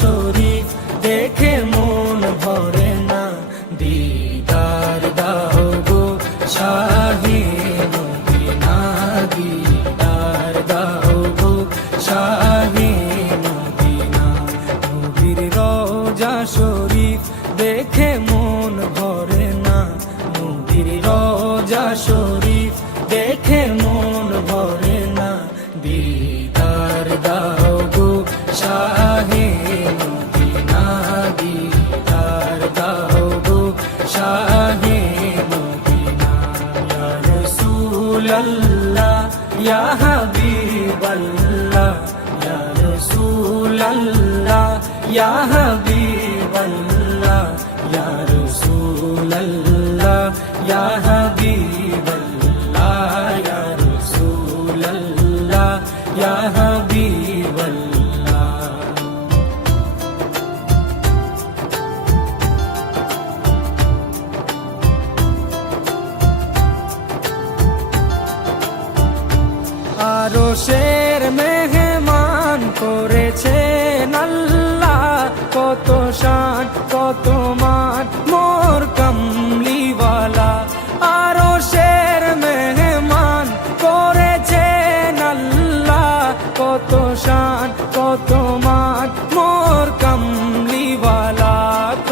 শরীফ দেখে মন ভরে না, দিদার দাও গো শাহে মদিনা, দিদার দাও গো শাহে মদিনা। নবীর রওজা শরীফ দেখে মন ভরে না, নবীর রওজা শরীফ দেখে মন ভরে না, দিদার দাও গো শাহে মদিনা, দিদার দাও গো শাহে মদিনা। ইয়া রাসূলাল্লাহ ইয়া হাবিবাল্লাহ, ইয়া রাসূলাল্লাহ ইয়া হাবিবাল্লাহ, ইয়া রাসূলাল্লাহ ইয়া হাবিবাল্লাহ, ইয়া রাসূলাল্লাহ ইয়া হাবিবাল্লাহ। আরশের মেহমান করেছেন আল্লাহ, কত শান কত মান মোর কামলিওয়ালা। আরশের মেহমান করেছেন আল্লাহ, কত শান কত মান মোর কামলিওয়ালা,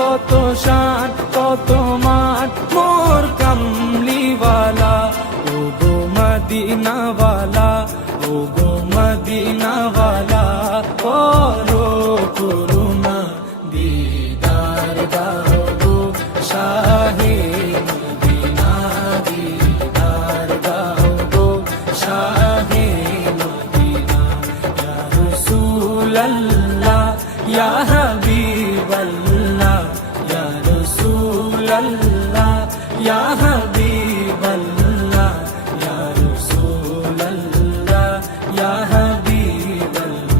কত শান কত মান মোর কামলিওয়ালা। ও গো মদিনাওয়ালা, ও গো মদিনাওয়ালা, করো করুণা, দিদার দাও গো শাহে মদিনা, দিদার দাও গো শাহে মদিনা। ইয়া রাসূলাল্লাহ ইয়া হাবিবাল্লাহ, ইয়া রাসূলাল্লাহ ইয়া হাবিবাল্লাহ, ইয়া রাসূলাল্লাহ ইয়া হাবিবাল্লাহ,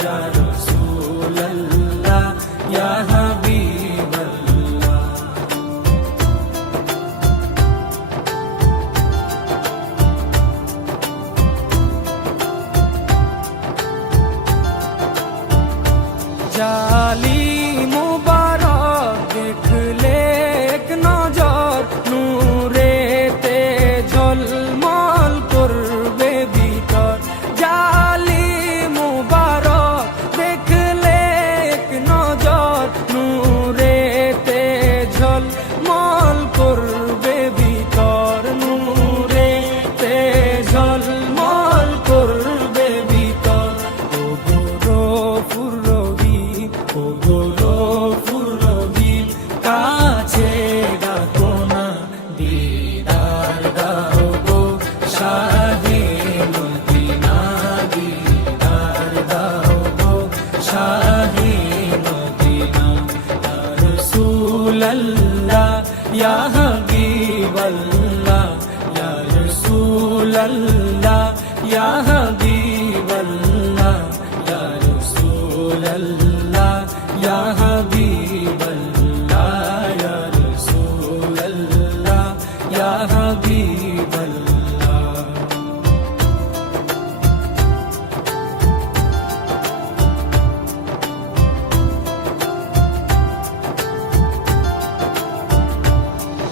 ইয়া রাসূলাল্লাহ ইয়া হাবিবাল্লাহ। জালিম মুবারক দেখলে এক নজর, নূরেতে ঝলমল করবে ভিতর। জালিম মুবারক দেখলে এক নজর, নূরেতে ঝলমল করবে ভিতর, নূরেতে ঝলমল করবে ভিতর। ও গো গফুর রহিম, ও গো গফুর রহিম, কাছে ডাকো না, দিদার দাও গো শাহে মদিনা, দিদার দাও গো শাহে মদিনা। ইয়া রাসূলাল্লাহ ইয়া হাবিবাল্লাহ, ইয়া রাসূলাল্লাহ ইয়া হাবিবাল্লাহ, ইয়া রাসূলাল্লাহ ইয়া হাবিবাল্লাহ, ইয়া রাসূলাল্লাহ ইয়া হাবিবাল্লাহ।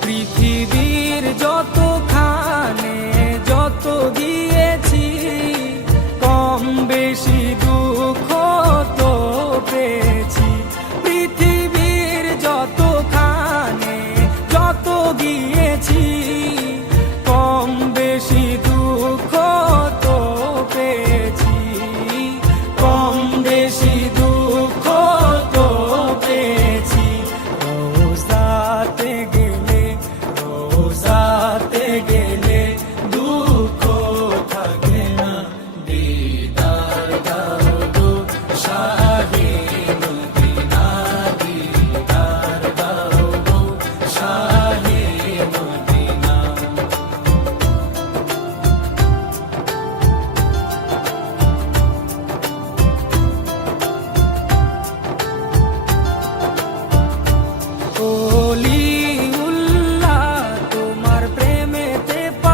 পৃথিবীর যতখানে যত দিয়েছি, কম বেশি দুঃখ তো পেয়েছি। পৃথিবীর যতখানে যত দিয়েছি, কম বেশি দুঃখ তো পেয়েছি, কম বেশি